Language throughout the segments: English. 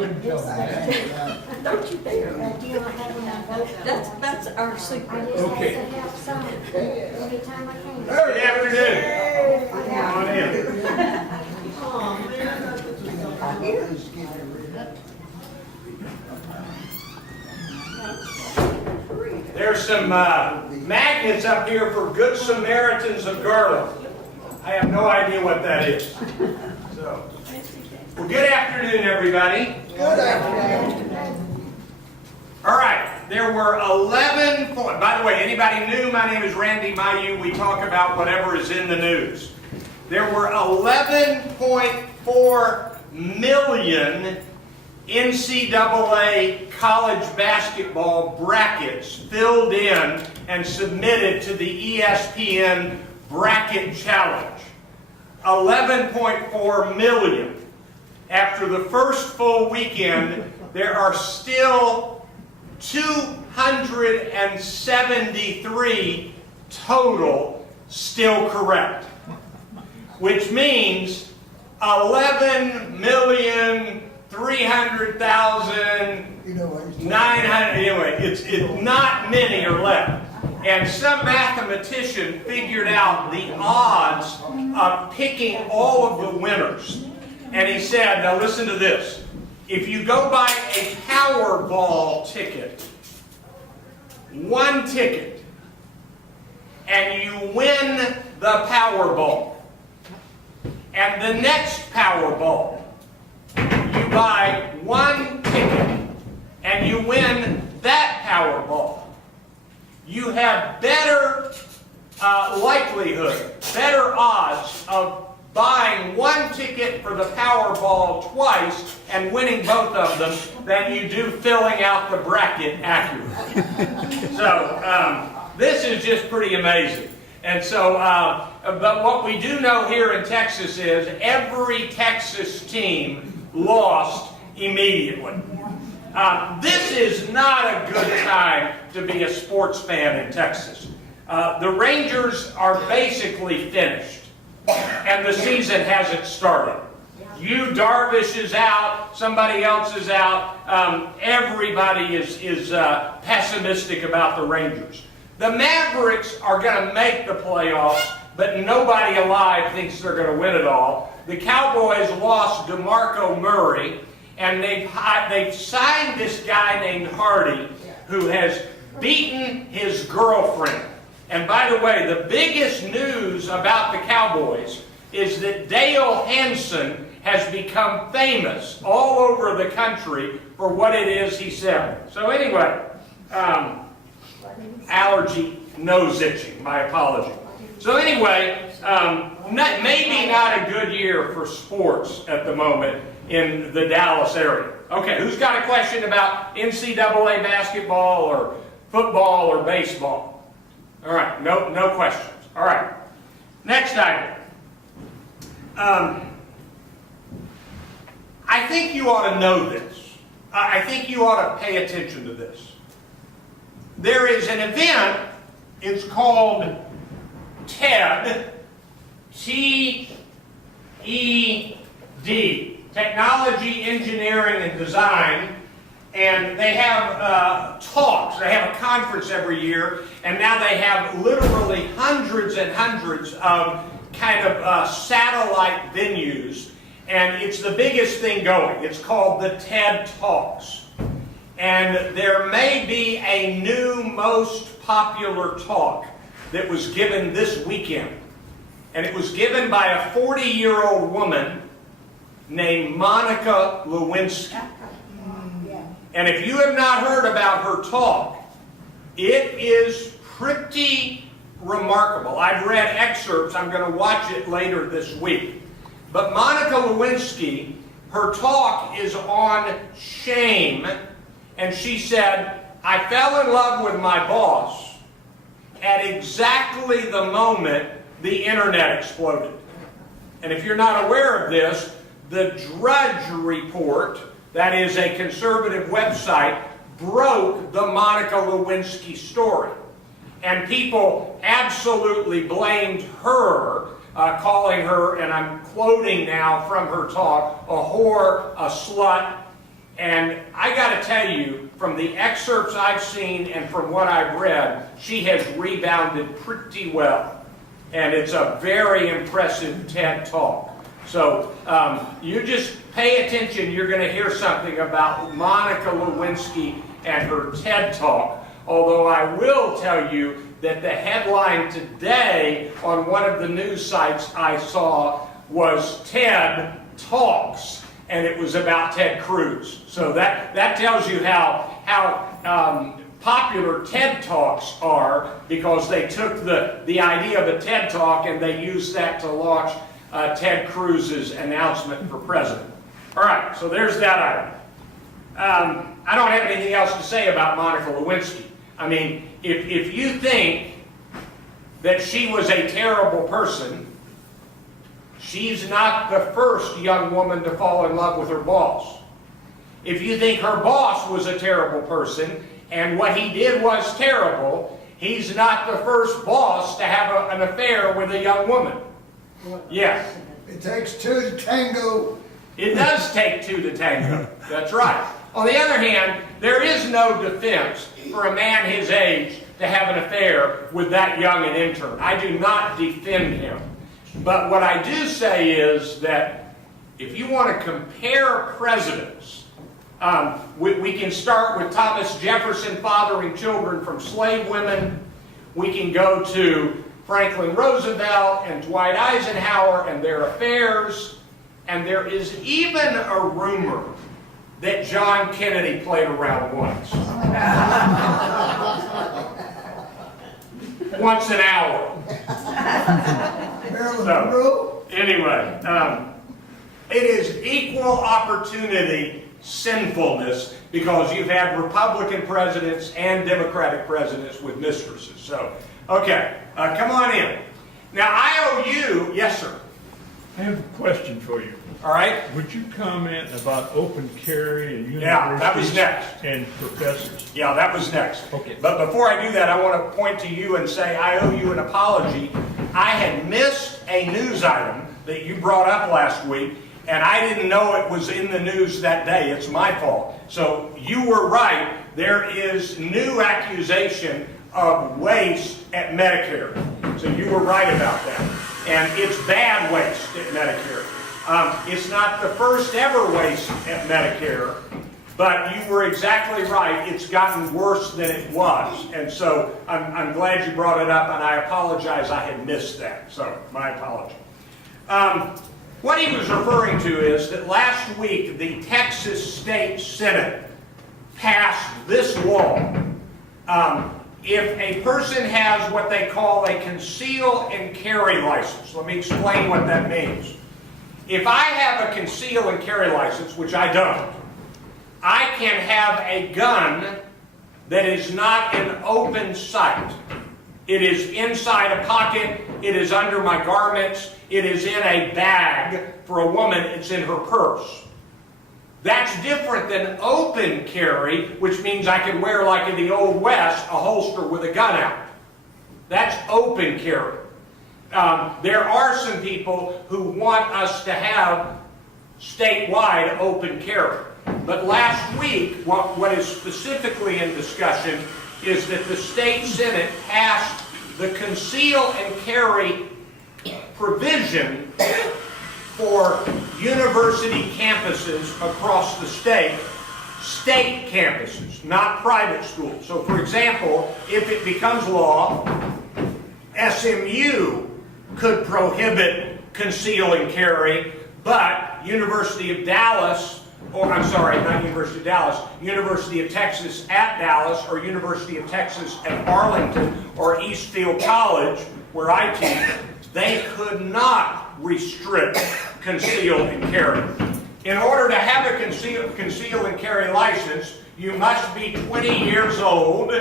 couldn't tell that. Don't you dare. Do you not have enough votes? That's our secret. Okay. Have some anytime I can. Good afternoon. Come on in. There's some magnets up here for Good Samaritans of Garland. I have no idea what that is. So, well, good afternoon, everybody. Good afternoon. All right, there were 11 points. By the way, anybody new? My name is Randy Mayeux. We talk about whatever is in the news. There were 11.4 million NCAA college basketball brackets filled in and submitted to the ESPN Bracket Challenge. 11.4 million. After the first full weekend, there are still 273 total still correct, which means 11,300,900. Anyway, it's not many are left. And some mathematician figured out the odds of picking all of the winners. And he said, now listen to this. If you go buy a Powerball ticket, one ticket, and you win the Powerball, and the next Powerball, you buy one ticket, and you win that Powerball, you have better likelihood, better odds of buying one ticket for the Powerball twice and winning both of them than you do filling out the bracket accurately. So this is just pretty amazing. And so, but what we do know here in Texas is every Texas team lost immediately. This is not a good time to be a sports fan in Texas. The Rangers are basically finished. And the season hasn't started. Yu Darvish is out. Somebody else is out. Everybody is pessimistic about the Rangers. The Mavericks are going to make the playoffs, but nobody alive thinks they're going to win it all. The Cowboys lost DeMarco Murray, and they've signed this guy named Hardy, who has beaten his girlfriend. And by the way, the biggest news about the Cowboys is that Dale Hansen has become famous all over the country for what it is he said. So anyway, allergy, nose itching, my apology. So anyway, maybe not a good year for sports at the moment in the Dallas area. Okay, who's got a question about NCAA basketball or football or baseball? All right, no questions. All right, next item. I think you ought to know this. I think you ought to pay attention to this. There is an event, it's called TED, T-E-D, Technology, Engineering, and Design. And they have talks. They have a conference every year, and now they have literally hundreds and hundreds of kind of satellite venues, and it's the biggest thing going. It's called the TED Talks. And there may be a new most popular talk that was given this weekend. And it was given by a 40-year-old woman named Monica Lewinsky. And if you have not heard about her talk, it is pretty remarkable. I've read excerpts. I'm going to watch it later this week. But Monica Lewinsky, her talk is on shame. And she said, I fell in love with my boss at exactly the moment the internet exploded. And if you're not aware of this, the Drudge Report, that is a conservative website, broke the Monica Lewinsky story. And people absolutely blamed her, calling her, and I'm quoting now from her talk, a whore, a slut, And I got to tell you, from the excerpts I've seen and from what I've read, she has rebounded pretty well. And it's a very impressive TED Talk. So you just pay attention. You're going to hear something about Monica Lewinsky and her TED Talk. Although I will tell you that the headline today on one of the news sites I saw was TED Talks, and it was about Ted Cruz. So that tells you how popular TED Talks are, because they took the idea of a TED Talk and they used that to launch Ted Cruz's announcement for president. All right, so there's that item. I don't have anything else to say about Monica Lewinsky. I mean, if you think that she was a terrible person, she's not the first young woman to fall in love with her boss. If you think her boss was a terrible person and what he did was terrible, he's not the first boss to have an affair with a young woman. Yes. It takes two to tango. It does take two to tango. That's right. On the other hand, there is no defense for a man his age to have an affair with that young an intern. I do not defend him. But what I do say is that if you want to compare presidents, we can start with Thomas Jefferson fathering children from slave women. We can go to Franklin Roosevelt and Dwight Eisenhower and their affairs. And there is even a rumor that John Kennedy played around once. Once an hour. So, anyway, it is equal opportunity sinfulness, because you've had Republican presidents and Democratic presidents with mistresses. So, okay, come on in. Now, I owe you, yes, sir. I have a question for you. All right. Would you comment about open carry and universities? Yeah, that was next. And professors? Yeah, that was next. Okay. But before I do that, I want to point to you and say I owe you an apology. I had missed a news item that you brought up last week, and I didn't know it was in the news that day. It's my fault. So you were right. There is new accusation of waste at Medicare. So you were right about that. And it's bad waste at Medicare. It's not the first ever waste at Medicare, but you were exactly right. It's gotten worse than it was. And so I'm glad you brought it up, and I apologize I had missed that. So my apology. What he was referring to is that last week the Texas State Senate passed this law. If a person has what they call a conceal and carry license, let me explain what that means. If I have a conceal and carry license, which I don't, I can have a gun that is not in open sight. It is inside a pocket, it is under my garments, it is in a bag. For a woman, it's in her purse. That's different than open carry, which means I can wear, like in the Old West, a holster with a gun out. That's open carry. There are some people who want us to have statewide open carry. But last week, what is specifically in discussion is that the state Senate passed the conceal and carry provision for university campuses across the state campuses, not private schools. So for example, if it becomes law, SMU could prohibit conceal and carry, but University of Dallas, or I'm sorry, not University of Dallas, University of Texas at Dallas, or University of Texas at Arlington, or Eastfield College, where I teach, they could not restrict conceal and carry. In order to have a conceal and carry license, you must be 20 years old,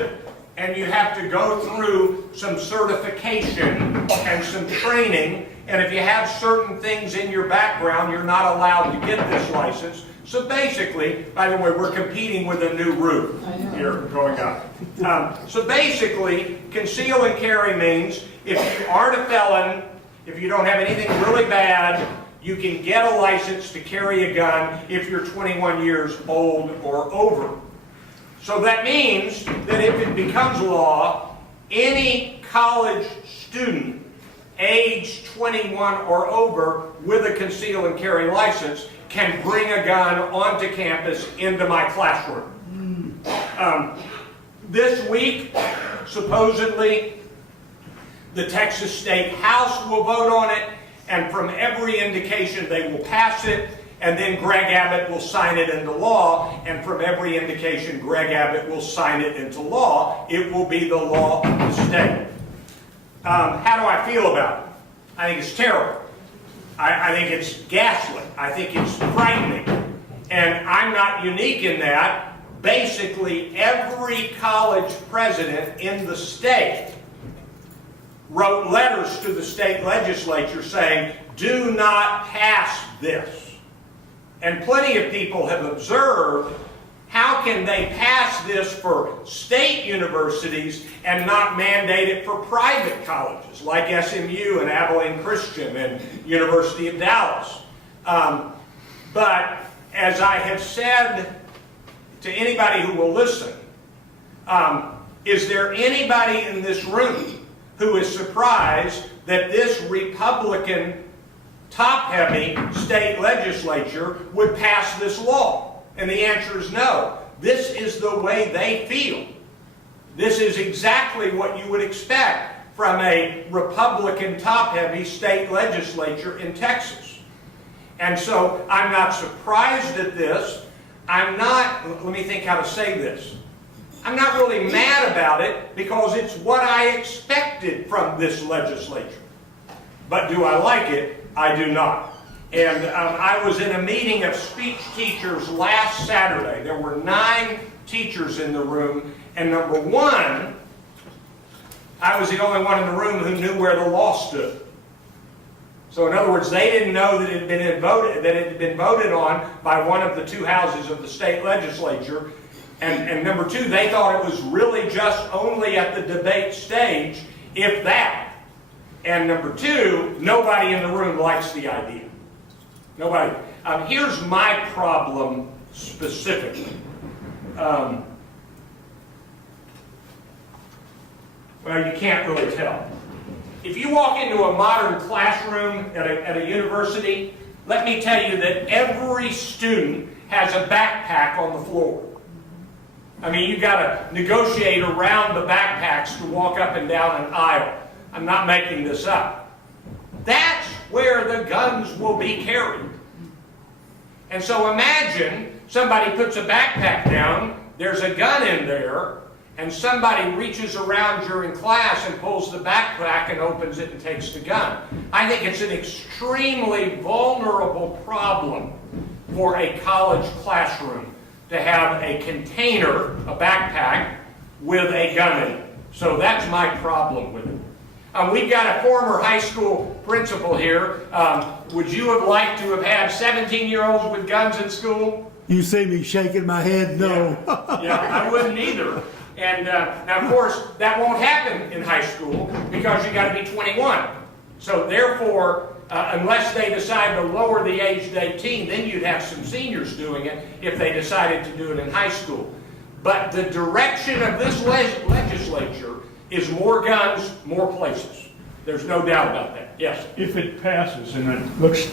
and you have to go through some certification and some training. And if you have certain things in your background, you're not allowed to get this license. So basically, by the way, we're competing with a new roof here going up. So basically, conceal and carry means if you aren't a felon, if you don't have anything really bad, you can get a license to carry a gun if you're 21 years old or over. So that means that if it becomes law, any college student age 21 or over with a conceal and carry license can bring a gun onto campus into my classroom. This week, supposedly, the Texas State House will vote on it, and from every indication they will pass it, and then Greg Abbott will sign it into law, and from every indication Greg Abbott will sign it into law. It will be the law of the state. How do I feel about it? I think it's terrible. I think it's ghastly. I think it's frightening. And I'm not unique in that. Basically, every college president in the state wrote letters to the state legislature saying, do not pass this. And plenty of people have observed, how can they pass this for state universities and not mandate it for private colleges like SMU and Abilene Christian and University of Dallas? But as I have said to anybody who will listen, is there anybody in this room who is surprised that this Republican top-heavy state legislature would pass this law? And the answer is no. This is the way they feel. This is exactly what you would expect from a Republican top-heavy state legislature in Texas. And so I'm not surprised at this. I'm not, let me think how to say this. I'm not really mad about it because it's what I expected from this legislature. But do I like it? I do not. And I was in a meeting of speech teachers last Saturday. There were 9 teachers in the room, and number one, I was the only one in the room who knew where the law stood. So in other words, they didn't know that it had been voted on by one of the 2 houses of the state legislature. And number 2, they thought it was really just only at the debate stage, if that. And number 2, nobody in the room likes the idea. Nobody. Here's my problem specifically. Well, you can't really tell. If you walk into a modern classroom at a university, let me tell you that every student has a backpack on the floor. I mean, you've got to negotiate around the backpacks to walk up and down an aisle. I'm not making this up. That's where the guns will be carried. And so imagine somebody puts a backpack down, there's a gun in there, and somebody reaches around during class and pulls the backpack and opens it and takes the gun. I think it's an extremely vulnerable problem for a college classroom to have a container, a backpack, with a gun in it. So that's my problem with it. We've got a former high school principal here. Would you have liked to have had 17-year-olds with guns in school? You see me shaking my head, no. Yeah, I wouldn't either. And now, of course, that won't happen in high school because you got to be 21. So therefore, unless they decide to lower the age to 18, then you'd have some seniors doing it if they decided to do it in high school. But the direction of this legislature is more guns, more places. There's no doubt about that. Yes? If it passes, and it looks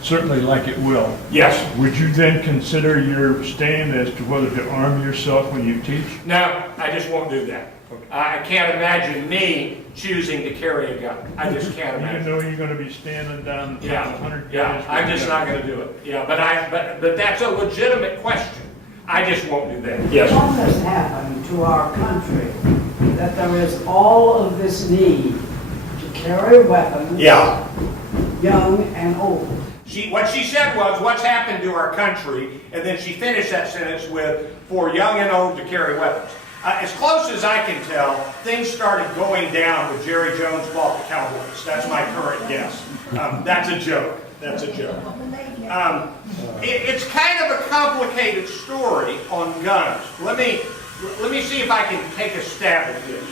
certainly like it will, Yes. would you then consider your stand as to whether to arm yourself when you teach? No, I just won't do that. Okay. I can't imagine me choosing to carry a gun. I just can't Even imagine. though you're going to be standing down 100 Yeah, guys. I'm just not going to do it. Yeah, but that's a legitimate question. I just won't do that. Yes. What has happened to our country that there is all of this need to carry weapons, Yeah. young and old? What she said was, what's happened to our country, and then she finished that sentence with, for young and old to carry weapons. As close as I can tell, things started going down when Jerry Jones bought the Cowboys. That's my current guess. That's a joke. That's a joke. It's kind of a complicated story on guns. Let me see if I can take a stab at this.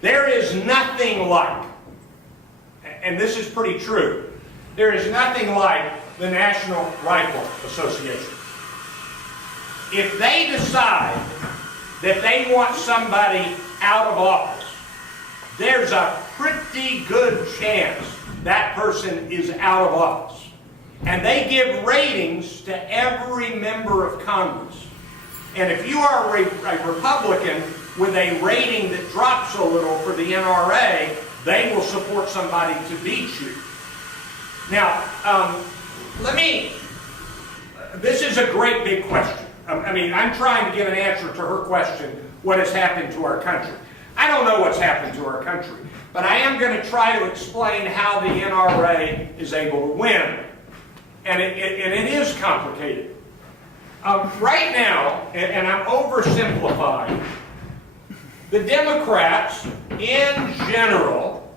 There is nothing like, and this is pretty true, there is nothing like the National Rifle Association. If they decide that they want somebody out of office, there's a pretty good chance that person is out of office. And they give ratings to every member of Congress. And if you are a Republican with a rating that drops a little for the NRA, they will support somebody to beat you. Now, this is a great big question. I mean, I'm trying to give an answer to her question, what has happened to our country. I don't know what's happened to our country, but I am going to try to explain how the NRA is able to win. And it is complicated. Right now, and I'm oversimplifying, the Democrats, in general,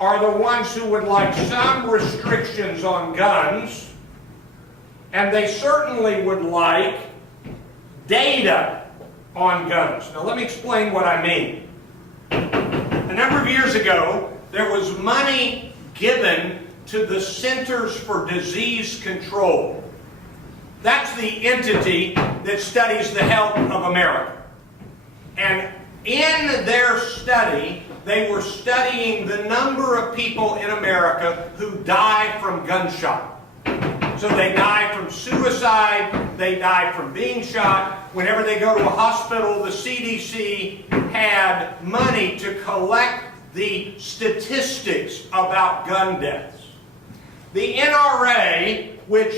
are the ones who would like some restrictions on guns, and they certainly would like data on guns. Now let me explain what I mean. A number of years ago, there was money given to the Centers for Disease Control. That's the entity that studies the health of America. And in their study, they were studying the number of people in America who die from gunshot. So they die from suicide, they die from being shot. Whenever they go to a hospital, the CDC had money to collect the statistics about gun deaths. The NRA, which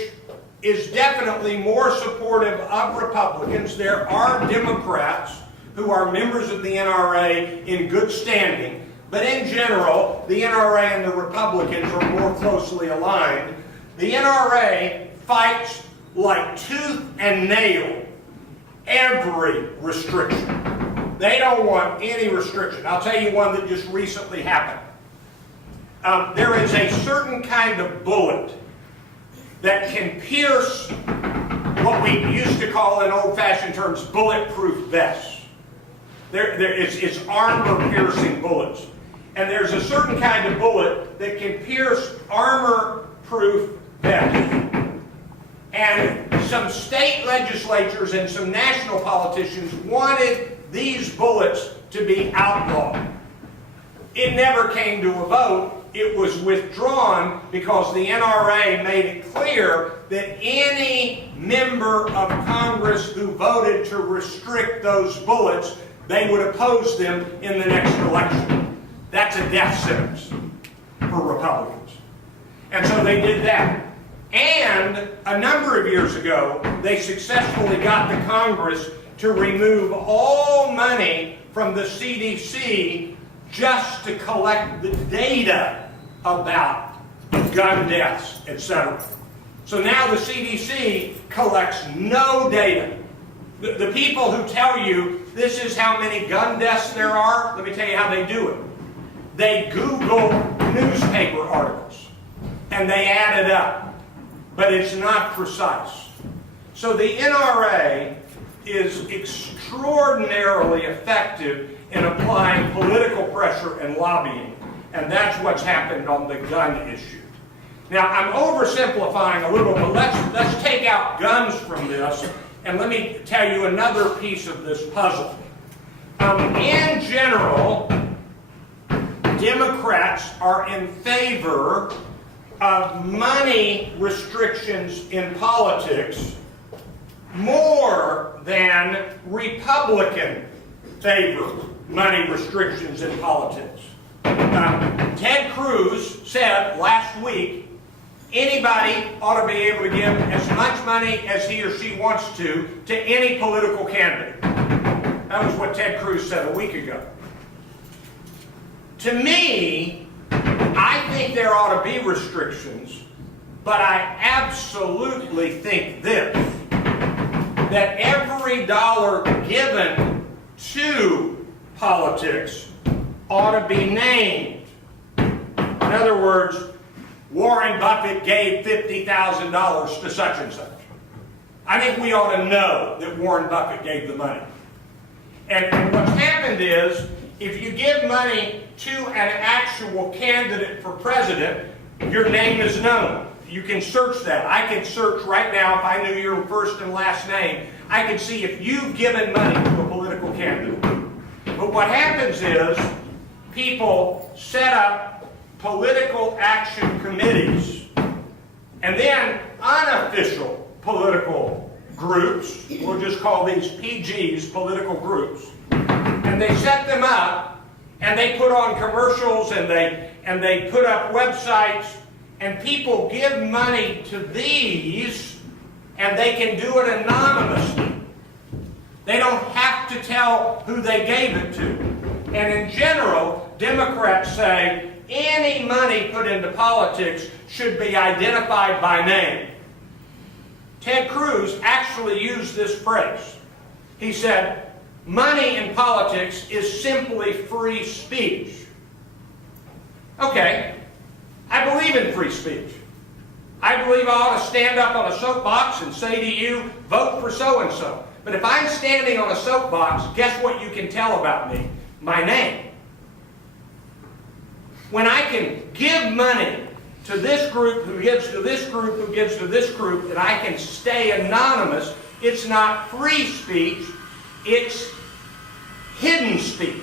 is definitely more supportive of Republicans, there are Democrats who are members of the NRA in good standing, but in general, the NRA and the Republicans are more closely aligned. The NRA fights like tooth and nail every restriction. They don't want any restriction. I'll tell you one that just recently happened. There is a certain kind of bullet that can pierce what we used to call in old-fashioned terms bulletproof vests. It's armor-piercing bullets. And there's a certain kind of bullet that can pierce armor-proof vests. And some state legislatures and some national politicians wanted these bullets to be outlawed. It never came to a vote. It was withdrawn because the NRA made it clear that any member of Congress who voted to restrict those bullets, they would oppose them in the next election. That's a death sentence for Republicans. And so they did that. And a number of years ago, they successfully got the Congress to remove all money from the CDC just to collect the data about gun deaths, etc. So now the CDC collects no data. The people who tell you this is how many gun deaths there are, let me tell you how they do it. They Google newspaper articles and they add it up, but it's not precise. So the NRA is extraordinarily effective in applying political pressure and lobbying, and that's what's happened on the gun issue. Now, I'm oversimplifying a little, but let's take out guns from this, and let me tell you another piece of this puzzle. In general, Democrats are in favor of money restrictions in politics more than Republican favor money restrictions in politics. Ted Cruz said last week, anybody ought to be able to give as much money as he or she wants to any political candidate. That was what Ted Cruz said a week ago. To me, I think there ought to be restrictions, but I absolutely think this, that every dollar given to politics ought to be named. In other words, Warren Buffett gave $50,000 to such and such. I think we ought to know that Warren Buffett gave the money. And what's happened is if you give money to an actual candidate for president, your name is known. You can search that. I can search right now, if I knew your first and last name, I can see if you've given money to a political candidate. But what happens is people set up political action committees and then unofficial political groups, we'll just call these PGs, political groups, and they set them up and they put on commercials and they put up websites, and people give money to these and they can do it anonymously. They don't have to tell who they gave it to. And in general, Democrats say any money put into politics should be identified by name. Ted Cruz actually used this phrase. He said, money in politics is simply free speech. Okay, I believe in free speech. I believe I ought to stand up on a soapbox and say to you, vote for so-and-so. But if I'm standing on a soapbox, guess what you can tell about me? My name. When I can give money to this group who gives to this group who gives to this group, and I can stay anonymous, it's not free speech, it's hidden speech.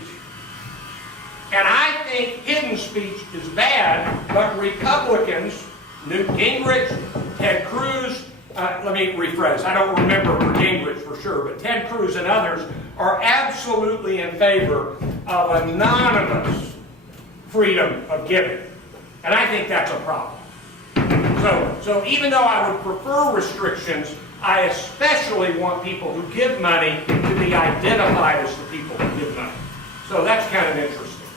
And I think hidden speech is bad, but Republicans, Newt Gingrich, Ted Cruz, let me rephrase, I don't remember for Gingrich for sure, but Ted Cruz and others are absolutely in favor of anonymous freedom of giving. And I think that's a problem. So even though I would prefer restrictions, I especially want people who give money to be identified as the people who give money. So that's kind of interesting.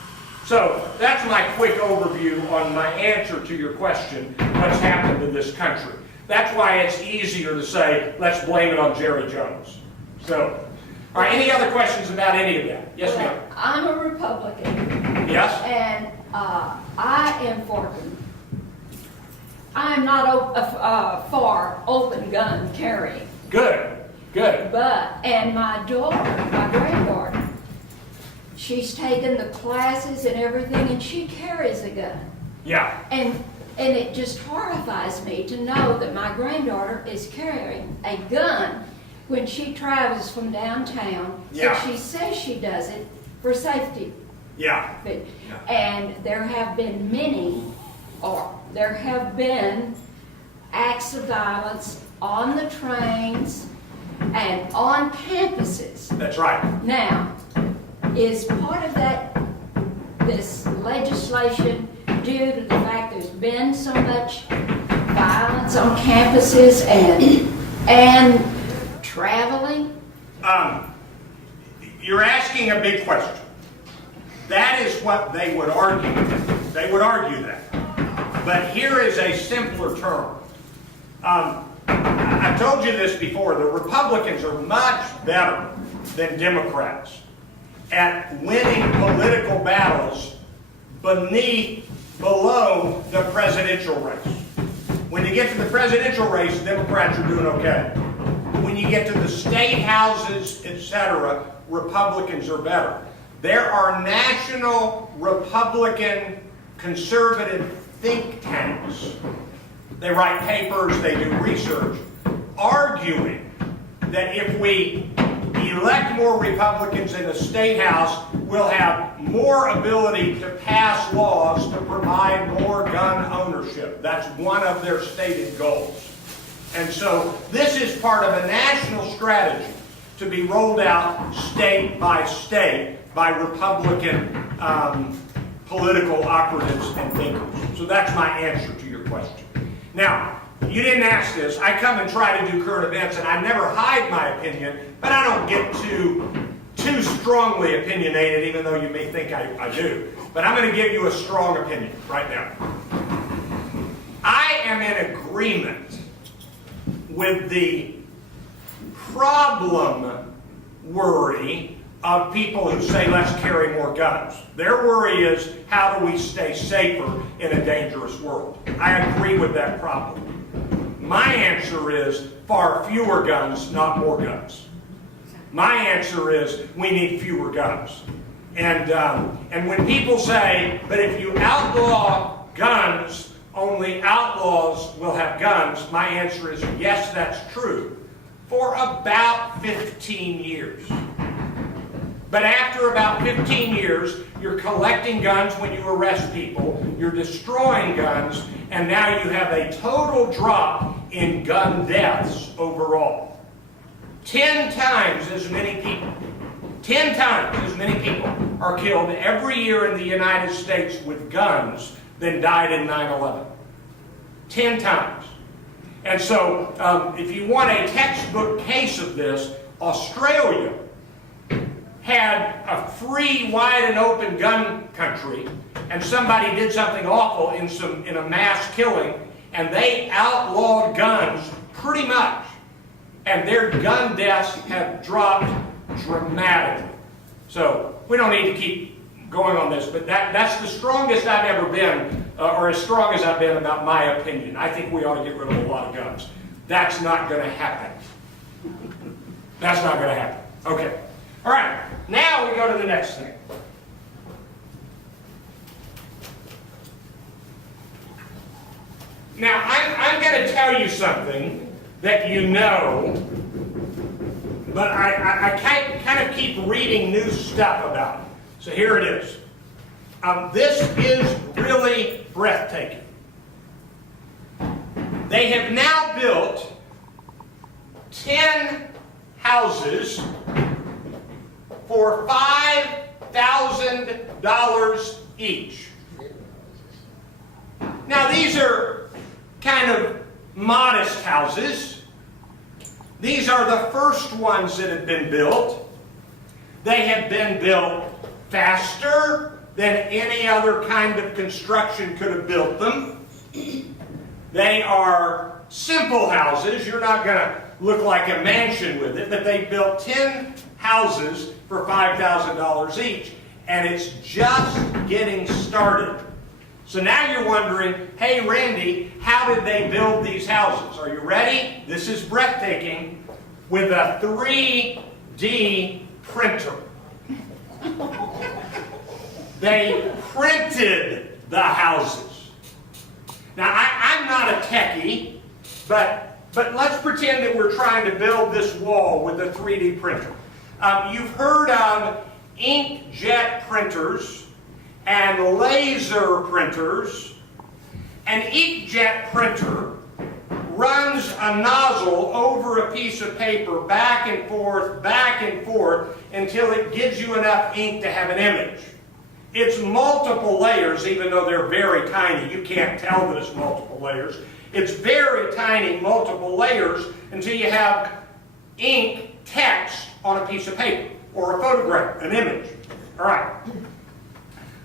So that's my quick overview on my answer to your question, what's happened in this country. That's why it's easier to say, let's blame it on Jerry Jones. So, all right, any other questions about any of that? Yes, ma'am. Well, I'm a Republican. Yes? And I am for, I'm not for open gun carrying. Good, good. But, and my daughter, my granddaughter, she's taken the classes and everything, and she carries a gun. Yeah. And it just horrifies me to know that my granddaughter is carrying a gun when she travels from downtown. Yeah. And she says she does it for safety. Yeah. But, and there have been many, or there have been acts of violence on the trains and on campuses. That's right. Now, is part of that, this legislation, due to the fact there's been so much violence on campuses and traveling? You're asking a big question. That is what they would argue. They would argue that. But here is a simpler term. I've told you this before. The Republicans are much better than Democrats at winning political battles below the presidential race. When you get to the presidential race, Democrats are doing okay. But when you get to the state houses, etc., Republicans are better. There are national Republican conservative think tanks. They write papers, they do research, arguing that if we elect more Republicans in the state house, we'll have more ability to pass laws to provide more gun ownership. That's one of their stated goals. And so this is part of a national strategy to be rolled out state by state by Republican political operatives and thinkers. So that's my answer to your question. Now, you didn't ask this. I come and try to do current events, and I never hide my opinion, but I don't get too strongly opinionated, even though you may think I do. But I'm going to give you a strong opinion right now. I am in agreement with the problem worry of people who say, let's carry more guns. Their worry is, how do we stay safer in a dangerous world? I agree with that problem. My answer is, far fewer guns, not more guns. My answer is, we need fewer guns. And when people say, but if you outlaw guns, only outlaws will have guns, my answer is yes, that's true, for about 15 years. But after about 15 years, you're collecting guns when you arrest people, you're destroying guns, and now you have a total drop in gun deaths overall. 10 times as many people are killed every year in the United States with guns than died in 9/11. 10 times. And so, if you want a textbook case of this, Australia had a free, wide and open gun country, and somebody did something awful in a mass killing, and they outlawed guns pretty much, and their gun deaths have dropped dramatically. So we don't need to keep going on this, but that's the strongest I've ever been, or as strong as I've been about my opinion. I think we ought to get rid of a lot of guns. That's not going to happen. That's not going to happen. Okay. All right. Now we go to the next thing. Now, I'm going to tell you something that you know, but I kind of keep reading new stuff about it. So here it is. This is really breathtaking. They have now built 10 houses for $5,000 each. Now, these are kind of modest houses. These are the first ones that have been built. They have been built faster than any other kind of construction could have built them. They are simple houses. You're not going to look like a mansion with it, but they built 10 houses for $5,000 each, and it's just getting started. So now you're wondering, hey Randy, how did they build these houses? Are you ready? This is breathtaking. With a 3D printer. They printed the houses. Now I'm not a techie, but let's pretend that we're trying to build this wall with a 3D printer. You've heard of inkjet printers and laser printers. An inkjet printer runs a nozzle over a piece of paper back and forth until it gives you enough ink to have an image. It's multiple layers, even though they're very tiny. You can't tell that it's multiple layers. It's very tiny, multiple layers, until you have ink text on a piece of paper, or a photograph, an image. All right.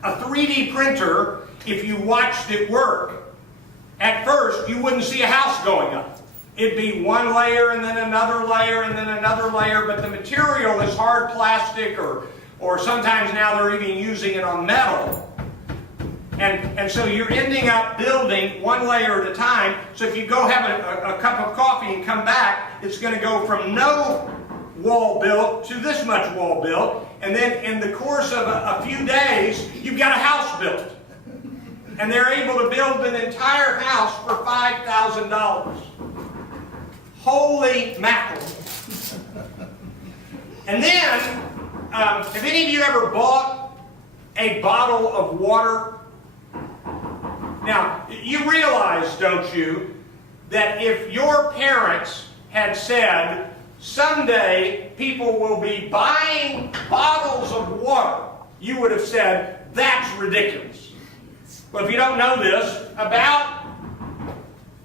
A 3D printer, if you watched it work, at first you wouldn't see a house going up. It'd be one layer and then another layer and then another layer, but the material is hard plastic, or sometimes now they're even using it on metal. And so you're ending up building one layer at a time. So if you go have a cup of coffee and come back, it's going to go from no wall built to this much wall built. And then in the course of a few days, you've got a house built. And they're able to build an entire house for $5,000. Holy mackerel. And then, have any of you ever bought a bottle of water? Now, you realize, don't you, that if your parents had said, someday people will be buying bottles of water, you would have said, that's ridiculous. But if you don't know this, about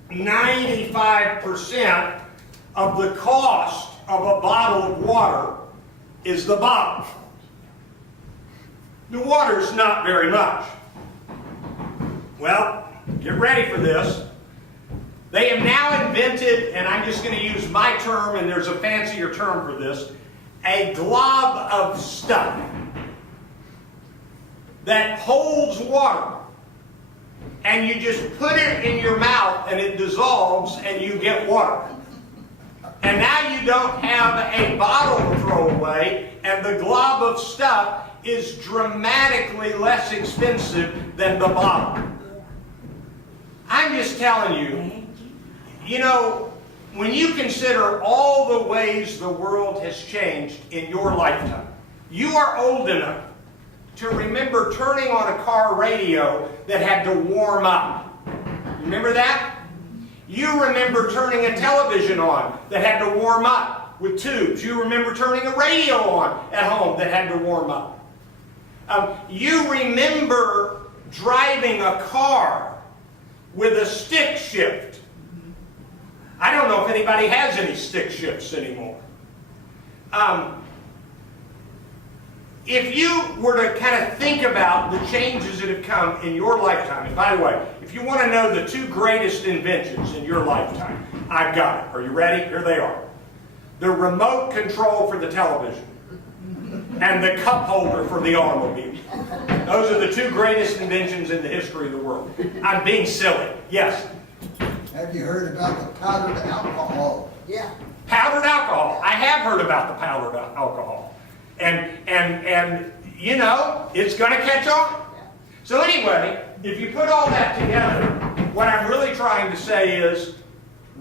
95% of the cost of a bottle of water is the bottle. The water's not very much. Well, get ready for this. They have now invented, and I'm just going to use my term, and there's a fancier term for this, a glob of stuff that holds water. And you just put it in your mouth and it dissolves and you get water. And now you don't have a bottle to throw away, and the glob of stuff is dramatically less expensive than the bottle. I'm just telling you, you know, when you consider all the ways the world has changed in your lifetime, you are old enough to remember turning on a car radio that had to warm up. Remember that? You remember turning a television on that had to warm up with tubes. You remember turning a radio on at home that had to warm up. You remember driving a car with a stick shift. I don't know if anybody has any stick shifts anymore. If you were to kind of think about the changes that have come in your lifetime, and by the way, if you want to know the two greatest inventions in your lifetime, I've got it. Are you ready? Here they are. The remote control for the television and the cup holder for the automobile. Those are the two greatest inventions in the history of the world. I'm being silly. Yes? Have you heard about the powdered alcohol? Yeah. Powdered alcohol. I have heard about the powdered alcohol. And you know, it's going to catch on. So anyway, if you put all that together, what I'm really trying to say is,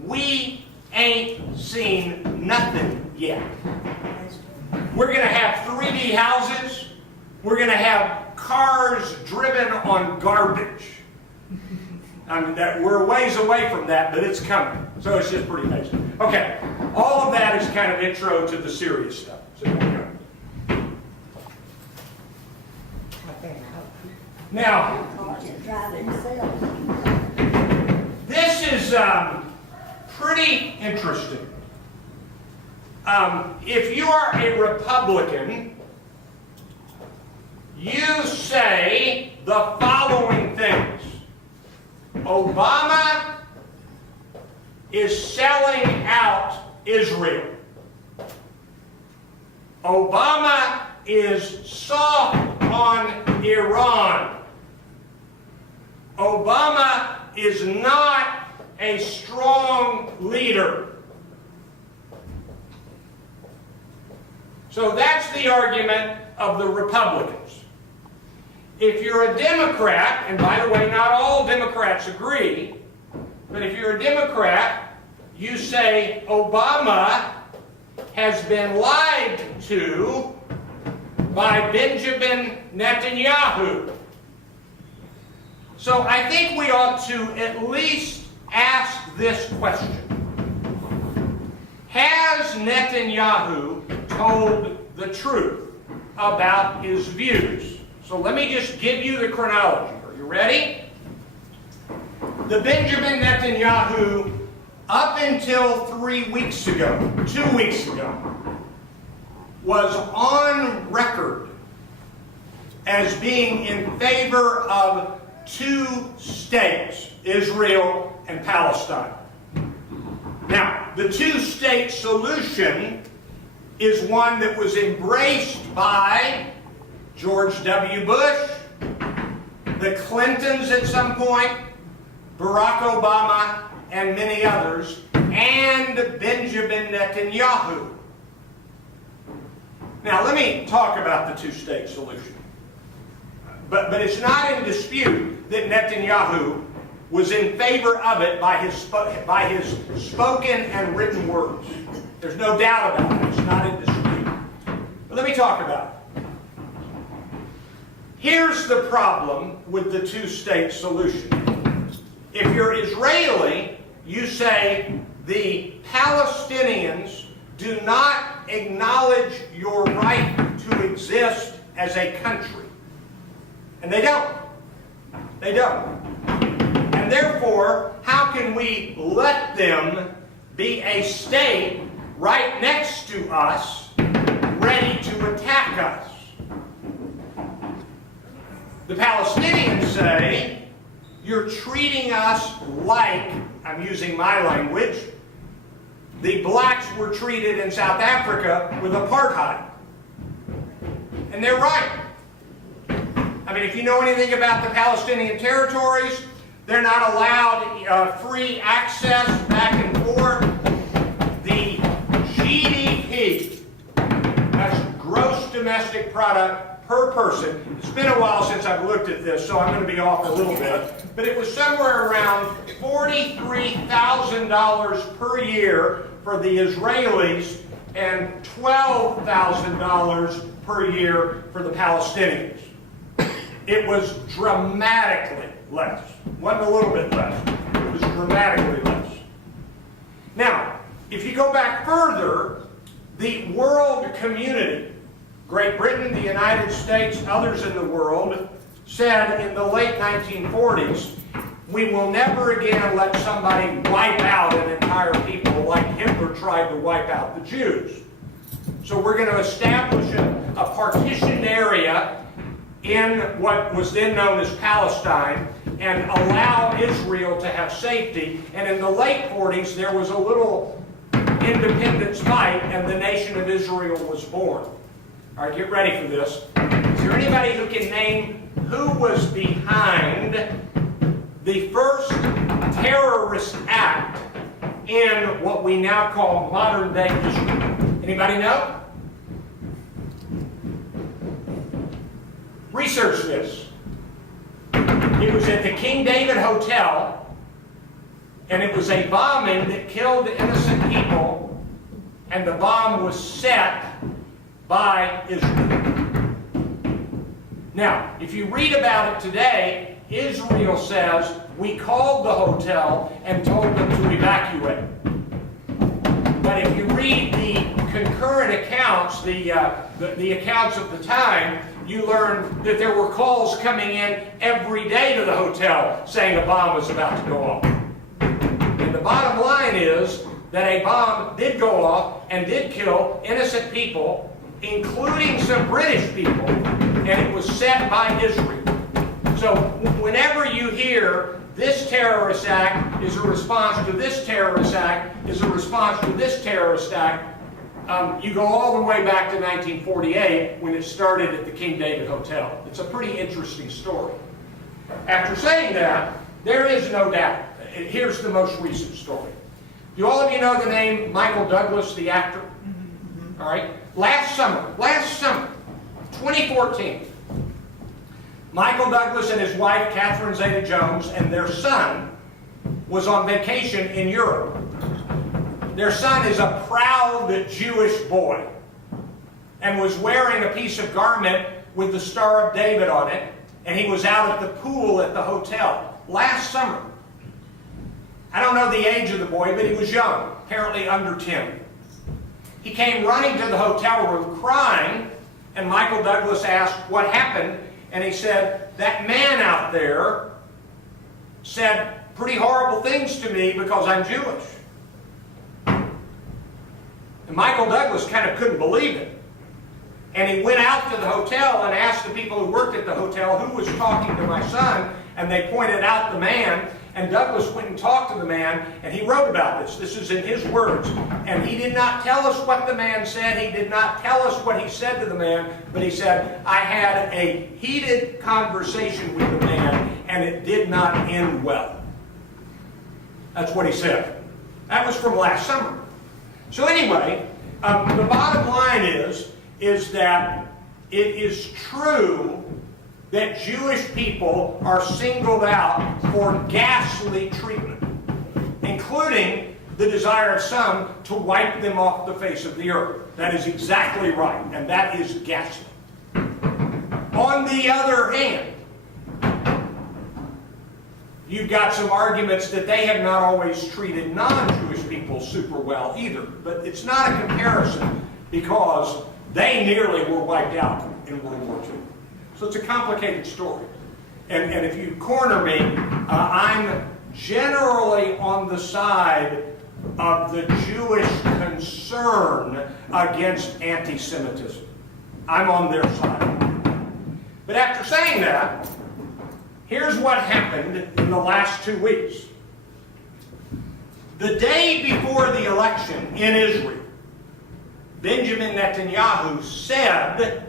we ain't seen nothing yet. We're going to have 3D houses. We're going to have cars driven on garbage. I mean, we're a ways away from that, but it's coming. So it's just pretty amazing. Okay, all of that is kind of intro to the serious stuff. So here we go. Now, this is pretty interesting. If you are a Republican, you say the following things. Obama is selling out Israel. Obama is soft on Iran. Obama is not a strong leader. So that's the argument of the Republicans. If you're a Democrat, and by the way, not all Democrats agree, but if you're a Democrat, you say Obama has been lied to by Benjamin Netanyahu. So I think we ought to at least ask this question. Has Netanyahu told the truth about his views? So let me just give you the chronology. Are you ready? The Benjamin Netanyahu, up until 3 weeks ago, 2 weeks ago, was on record as being in favor of two states, Israel and Palestine. Now, the two-state solution is one that was embraced by George W. Bush, the Clintons at some point, Barack Obama, and many others, and Benjamin Netanyahu. Now, let me talk about the two-state solution. But it's not in dispute that Netanyahu was in favor of it by his spoken and written words. There's no doubt about it. It's not in dispute. But let me talk about it. Here's the problem with the two-state solution. If you're Israeli, you say the Palestinians do not acknowledge your right to exist as a country. And they don't. They don't. And therefore, how can we let them be a state right next to us, ready to attack us? The Palestinians say, you're treating us like, I'm using my language, the blacks were treated in South Africa with apartheid. And they're right. I mean, if you know anything about the Palestinian territories, they're not allowed free access back and forth. The domestic product per person. It's been a while since I've looked at this, so I'm going to be off a little bit. But it was somewhere around $43,000 per year for the Israelis and $12,000 per year for the Palestinians. It was dramatically less. Wasn't a little bit less. It was dramatically less. Now, if you go back further, the world community, Great Britain, the United States, others in the world, said in the late 1940s, we will never again let somebody wipe out an entire people like Hitler tried to wipe out the Jews. So we're going to establish a partitioned area in what was then known as Palestine and allow Israel to have safety. And in the late 40s, there was a little independence fight and the nation of Israel was born. All right, get ready for this. Is there anybody who can name who was behind the first terrorist act in what we now call modern-day Israel? Anybody know? Research this. It was at the King David Hotel, and it was a bombing that killed innocent people, and the bomb was set by Israel. Now, if you read about it today, Israel says, we called the hotel and told them to evacuate. But if you read the concurrent accounts, the accounts of the time, you learn that there were calls coming in every day to the hotel saying a bomb was about to go off. And the bottom line is that a bomb did go off and did kill innocent people, including some British people, and it was set by Israel. So whenever you hear this terrorist act is a response to this terrorist act, is a response to this terrorist act, you go all the way back to 1948 when it started at the King David Hotel. It's a pretty interesting story. After saying that, there is no doubt. Here's the most recent story. Do all of you know the name Michael Douglas, the actor? All right. Last summer, 2014, Michael Douglas and his wife, Catherine Zeta-Jones, and their son was on vacation in Europe. Their son is a proud Jewish boy and was wearing a piece of garment with the Star of David on it, and he was out at the pool at the hotel last summer. I don't know the age of the boy, but he was young, apparently under 10. He came running to the hotel room crying, and Michael Douglas asked what happened, and he said, that man out there said pretty horrible things to me because I'm Jewish. And Michael Douglas kind of couldn't believe it. And he went out to the hotel and asked the people who worked at the hotel who was talking to my son, and they pointed out the man, and Douglas went and talked to the man, and he wrote about this. This is in his words. And he did not tell us what the man said. He did not tell us what he said to the man, but he said, I had a heated conversation with the man, and it did not end well. That's what he said. That was from last summer. So anyway, the bottom line is that it is true that Jewish people are singled out for ghastly treatment, including the desire of some to wipe them off the face of the earth. That is exactly right, and that is ghastly. On the other hand, you've got some arguments that they have not always treated non-Jewish people super well either, but it's not a comparison because they nearly were wiped out in World War II. So it's a complicated story. And if you corner me, I'm generally on the side of the Jewish concern against anti-Semitism. I'm on their side. But after saying that, here's what happened in the last 2 weeks. The day before the election in Israel, Benjamin Netanyahu said,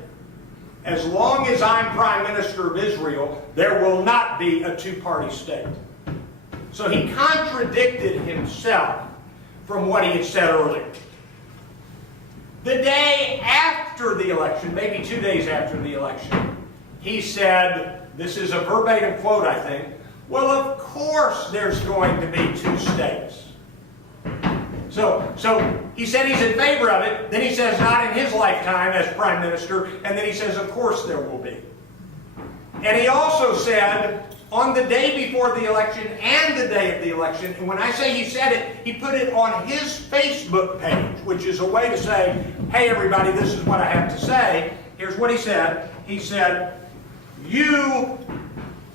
as long as I'm Prime Minister of Israel, there will not be a two-party state. So he contradicted himself from what he had said earlier. The day after after the election, maybe 2 days after the election, he said, this is a verbatim quote, I think, well, of course there's going to be 2 states. So he said he's in favor of it, then he says not in his lifetime as prime minister, and then he says of course there will be. And he also said on the day before the election and the day of the election, and when I say he said it, he put it on his Facebook page, which is a way to say, hey everybody, this is what I have to say. Here's what he said. He said, you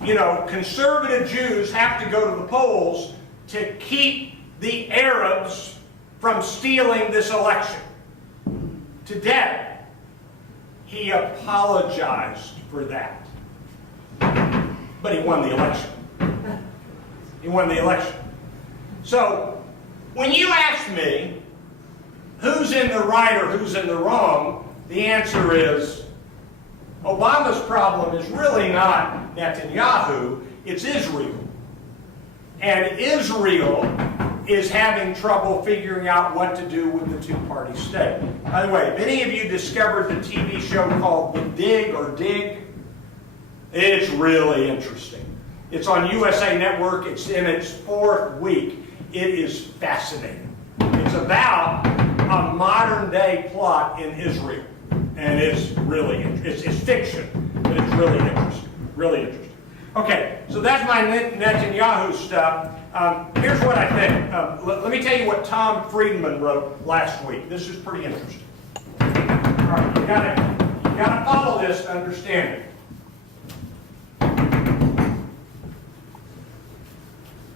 know, conservative Jews have to go to the polls to keep the Arabs from stealing this election. Today, he apologized for that. But he won the election. He won the election. So, when you ask me who's in the right or who's in the wrong, the answer is Obama's problem is really not Netanyahu, it's Israel. And Israel is having trouble figuring out what to do with the two-party state. By the way, many of you discovered the TV show called The Dig or Dig. It's really interesting. It's on USA Network. It's in its 4th week. It is fascinating. It's about a modern-day plot in Israel. And it's really interesting. It's fiction, but it's really interesting. Really interesting. Okay, so that's my Netanyahu stuff. Here's what I think. Let me tell you what Tom Friedman wrote last week. This is pretty interesting. All right, you gotta follow this to understand it.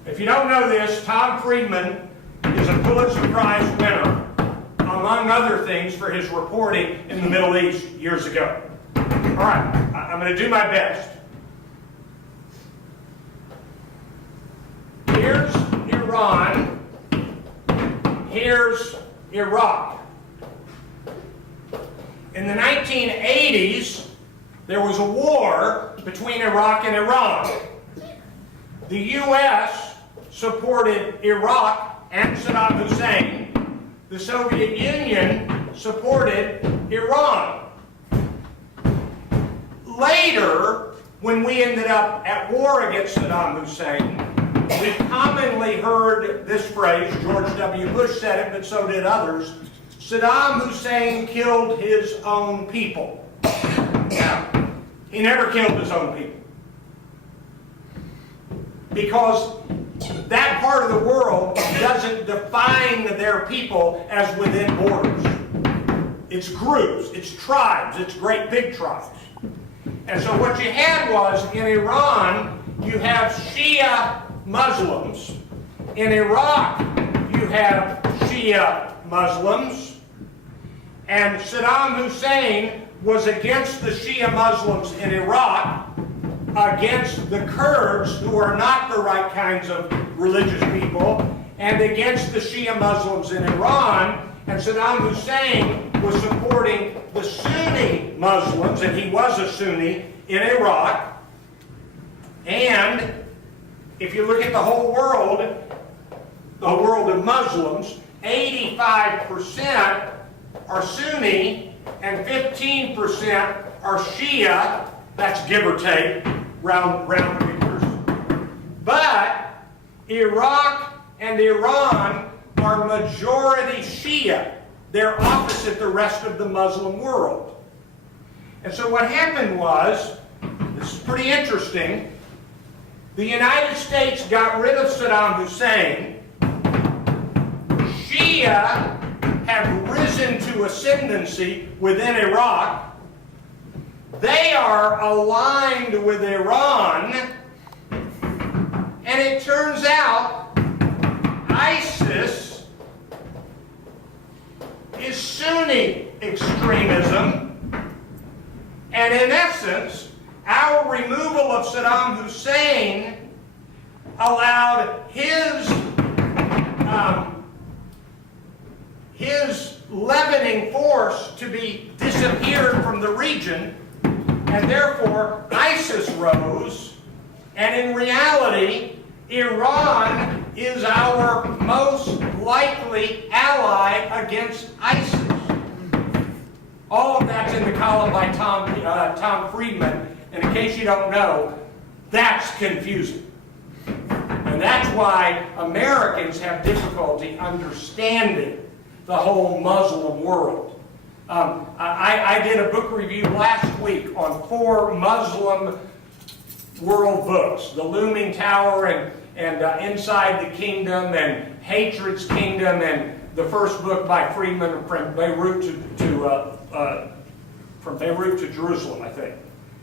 If you don't know this, Tom Friedman is a Pulitzer Prize winner, among other things, for his reporting in the Middle East years ago. All right, I'm going to do my best. Here's Iran. Here's Iraq. In the 1980s, there was a war between Iraq and Iran. The U.S. supported Iraq and Saddam Hussein. The Soviet Union supported Iran. Later, when we ended up at war against Saddam Hussein, we commonly heard this phrase. George W. Bush said it, but so did others. Saddam Hussein killed his own people. Now, he never killed his own people. Because that part of the world doesn't define their people as within borders. It's groups, it's tribes, it's great big tribes. And so what you had was, in Iran, you have Shia Muslims. In Iraq, you have Shia Muslims. And Saddam Hussein was against the Shia Muslims in Iraq, against the Kurds, who are not the right kinds of religious people, and against the Shia Muslims in Iran. And Saddam Hussein was supporting the Sunni Muslims, and he was a Sunni, in Iraq. And if you look at the whole world of Muslims, 85% are Sunni and 15% are Shia. That's give or take, round figures. But Iraq and Iran are majority Shia. They're opposite the rest of the Muslim world. And so what happened was, this is pretty interesting, the United States got rid of Saddam Hussein. Shia have risen to ascendancy within Iraq. They are aligned with Iran, and it turns out ISIS is Sunni extremism, and in essence, our removal of Saddam Hussein allowed his leavening force to be disappeared from the region, and therefore ISIS rose, and in reality, Iran is our most likely ally against ISIS. All of that's in the column by Tom Friedman, and in case you don't know, that's confusing. And that's why Americans have difficulty understanding the whole Muslim world. I did a book review last week on 4 Muslim world books, The Looming Tower and Inside the Kingdom and Hatred's Kingdom, and the first book by Friedman, From Beirut to Jerusalem, I think.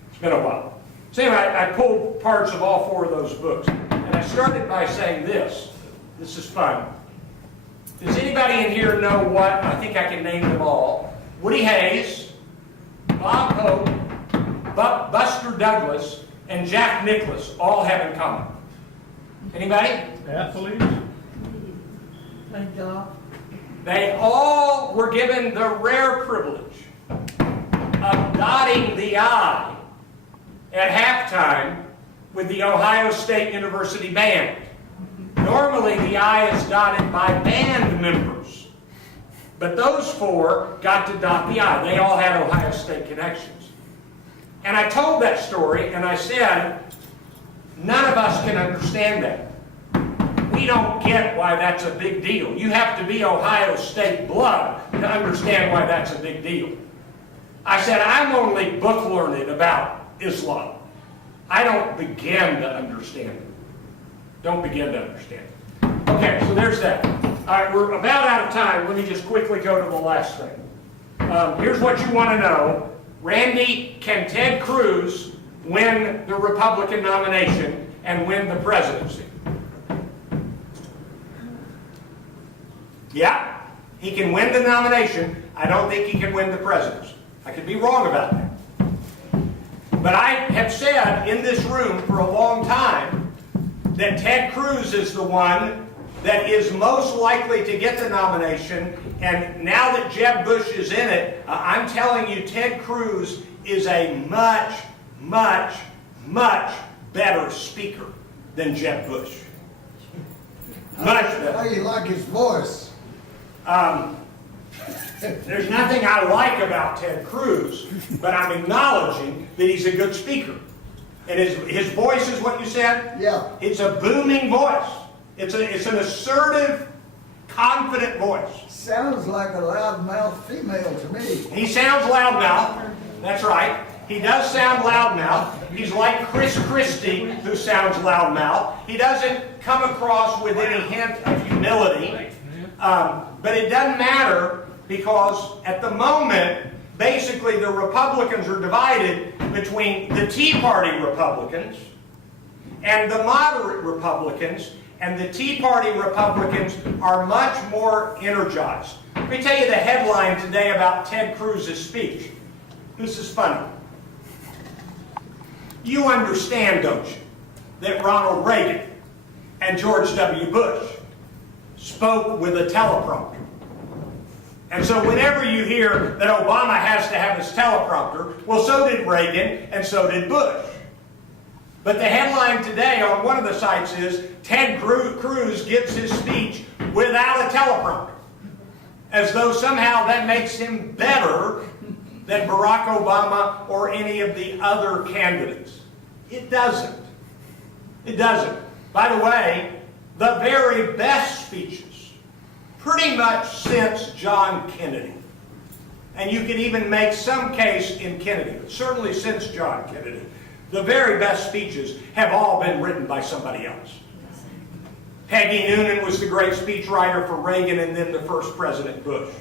It's been a while. So anyway, I pulled parts of all 4 of those books. And I started by saying this. This is fun. Does anybody in here know what? I think I can name them all. Woody Hayes, Bob Hope, Buster Douglas, and Jack Nicklaus all have in common. Anybody? Athletes? They all were given the rare privilege of dotting the I at halftime with the Ohio State University band. Normally the I is dotted by band members, but those 4 got to dot the I. They all had Ohio State connections. And I told that story and I said, none of us can understand that. We don't get why that's a big deal. You have to be Ohio State blood to understand why that's a big deal. I said, I'm only book learned about Islam. I don't begin to understand it. Don't begin to understand it. Okay, so there's that. All right, we're about out of time. Let me just quickly go to the last thing. Here's what you want to know. Randy, can Ted Cruz win the Republican nomination and win the presidency? Yeah, he can win the nomination. I don't think he can win the presidency. I could be wrong about that. But I have said in this room for a long time that Ted Cruz is the one that is most likely to get the nomination. And now that Jeb Bush is in it, I'm telling you, Ted Cruz is a much, much, much better speaker than Jeb Bush. Much better. How you like his voice? There's nothing I like about Ted Cruz, but I'm acknowledging that he's a good speaker. And his voice is what you said? Yeah. It's a booming voice. It's an assertive, confident voice. Sounds like a loudmouth female to me. He sounds loudmouth. That's right. He does sound loudmouth. He's like Chris Christie, who sounds loudmouth. He doesn't come across with any hint of humility. But it doesn't matter, because at the moment, basically the Republicans are divided between the Tea Party Republicans and the moderate Republicans, and the Tea Party Republicans are much more energized. Let me tell you the headline today about Ted Cruz's speech. This is funny. You understand, don't you, that Ronald Reagan and George W. Bush spoke with a teleprompter. And so whenever you hear that Obama has to have his teleprompter, well, so did Reagan and so did Bush. But the headline today on one of the sites is, Ted Cruz gives his speech without a teleprompter, as though somehow that makes him better than Barack Obama or any of the other candidates. It doesn't. It doesn't. By the way, the very best speeches, pretty much since John Kennedy, and you can even make some case in Kennedy, but certainly since John Kennedy, the very best speeches have all been written by somebody else. Peggy Noonan was the great speechwriter for Reagan and then the first President Bush.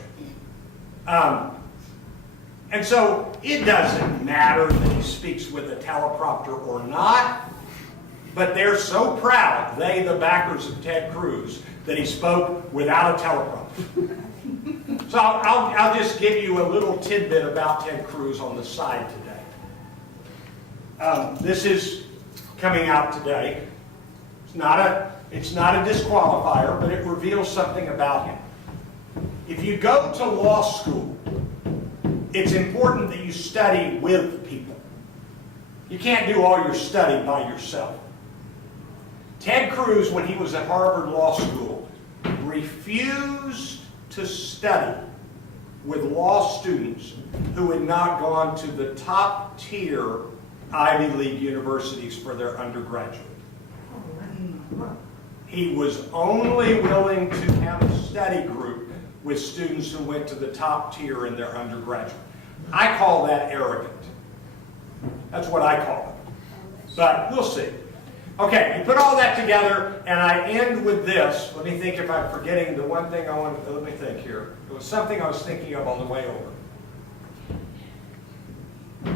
And so it doesn't matter that he speaks with a teleprompter or not, but they're so proud, they, the backers of Ted Cruz, that he spoke without a teleprompter. So I'll just give you a little tidbit about Ted Cruz on the side today. This is coming out today. It's not a disqualifier, but it reveals something about him. If you go to law school, it's important that you study with people. You can't do all your study by yourself. Ted Cruz, when he was at Harvard Law School, refused to study with law students who had not gone to the top tier Ivy League universities for their undergraduate. He was only willing to have a study group with students who went to the top tier in their undergraduate. I call that arrogant. That's what I call it. But we'll see. Okay, you put all that together, and I end with this. Let me think if I'm forgetting the one thing I want. Let me think here. It was something I was thinking of on the way over.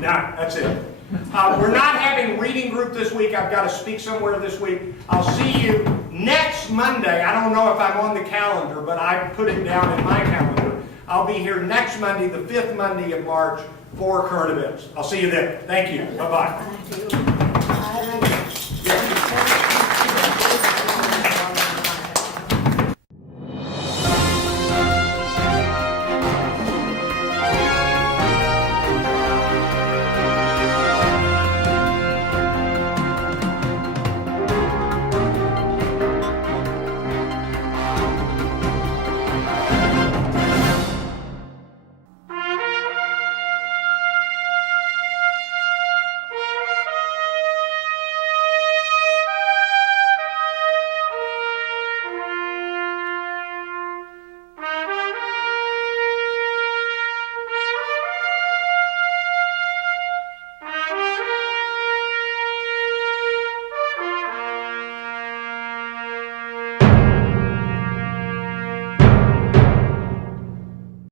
Nah, that's it. We're not having reading group this week. I've got to speak somewhere this week. I'll see you next Monday. I don't know if I'm on the calendar, but I put it down in my calendar. I'll be here next Monday, the 5th Monday of March, for current events. I'll see you then. Thank you. Bye-bye.